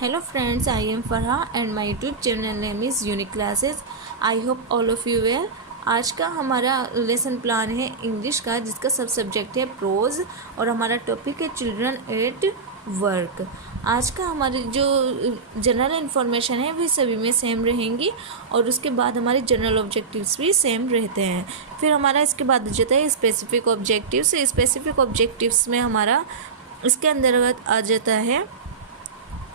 Hello friends, I am Farha and my YouTube channel name is Unique Classes. I hope all of you well. आज का हमारा lesson plan है English का, जिसका सब subject है प्रोज और हमारा टॉपिक है चिल्ड्रन एट वर्क। आज का हमारी जो जनरल इन्फॉर्मेशन है वे सभी में सेम रहेंगी और उसके बाद हमारे जनरल ऑब्जेक्टिव्स भी सेम रहते हैं। फिर हमारा इसके बाद हो जाता है स्पेसिफिक ऑब्जेक्टिव्स। स्पेसिफिक ऑब्जेक्टिव्स में हमारा इसके अंतर्गत आ जाता है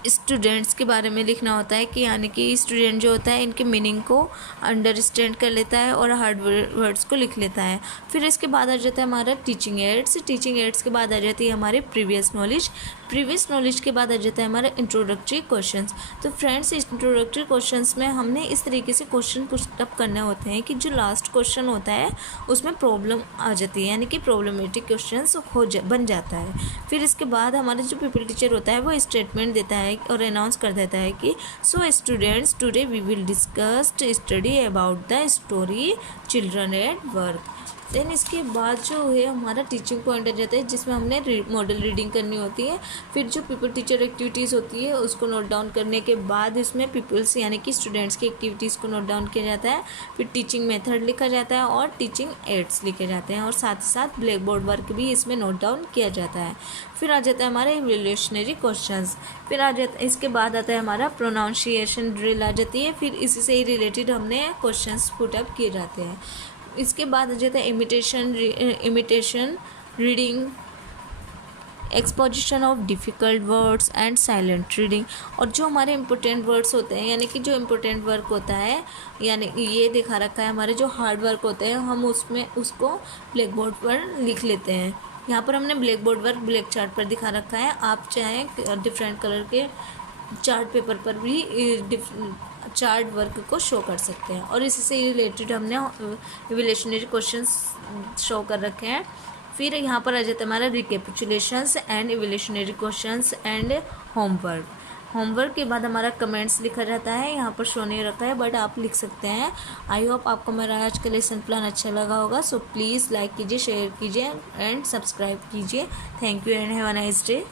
स्टूडेंट्स के बारे में लिखना होता है कि यानी कि स्टूडेंट जो होता है इनके मीनिंग को अंडरस्टैंड कर लेता है और हार्ड वर्ड्स को लिख लेता है। फिर इसके बाद आ जाता है हमारा टीचिंग एड्स। टीचिंग एड्स के बाद आ जाती है हमारे प्रीवियस नॉलेज के बाद आ जाता है हमारा इंट्रोडक्टरी क्वेश्चंस। तो फ्रेंड्स, इंट्रोडक्टरी क्वेश्चंस में हमने इस तरीके से क्वेश्चन पुटअप करने होते हैं कि जो लास्ट क्वेश्चन होता है उसमें प्रॉब्लम आ जाती है, यानी कि प्रॉब्लमेटिक क्वेश्चंस बन जाता है। फिर इसके बाद हमारा जो पीपल टीचर होता है वो स्टेटमेंट देता है और अनाउंस कर देता है कि so students, today we will discuss study about the story children at work. देन इसके बाद जो है हमारा टीचिंग पॉइंट आ जाता है, जिसमें हमने मॉडल रीडिंग करनी होती है। फिर जो पीपल टीचर एक्टिविटीज़ होती है उसको नोट डाउन करने के बाद इसमें पीपल्स यानी कि स्टूडेंट्स की एक्टिविटीज़ को नोट डाउन किया जाता है। फिर टीचिंग मेथड लिखा जाता है और टीचिंग एड्स लिखे जाते हैं और साथ ही साथ ब्लैक बोर्ड वर्क भी इसमें नोट डाउन किया जाता है। फिर आ जाता है हमारा इवैल्यूएशनरी क्वेश्चंस। फिर आ जाता है इसके बाद आता है हमारा प्रोनाउंसिएशन ड्रिल आ जाती है। फिर इसी से ही रिलेटेड हमने क्वेश्चंस पुटअप किए जाते हैं। इसके बाद आ जाता है imitation reading, exposition of difficult words and silent reading. और जो हमारे इम्पोर्टेंट वर्ड्स होते हैं यानी कि जो इम्पोर्टेंट वर्क होता है, यानी ये दिखा रखा है हमारे जो हार्ड वर्क होते हैं हम उसको ब्लैक बोर्ड पर लिख लेते हैं। यहाँ पर हमने black board work black chart पर दिखा रखा है। आप चाहें डिफरेंट कलर के चार्ट पेपर पर भी चार्ट वर्क को शो कर सकते हैं। और इसी से रिलेटेड हमने इवैल्यूएशनरी क्वेश्चंस शो कर रखे हैं। फिर यहाँ पर आ जाता है हमारा रिकैपिचुलेशंस एंड इवैल्यूएशनरी क्वेश्चंस एंड होमवर्क के बाद हमारा कमेंट्स लिखा जाता है। यहाँ पर शो नहीं रखा है बट आप लिख सकते हैं। आई होप आपको मेरा आज का लेसन प्लान अच्छा लगा होगा। सो प्लीज़ लाइक कीजिए, शेयर कीजिए एंड सब्सक्राइब कीजिए। Thank you and have a nice day.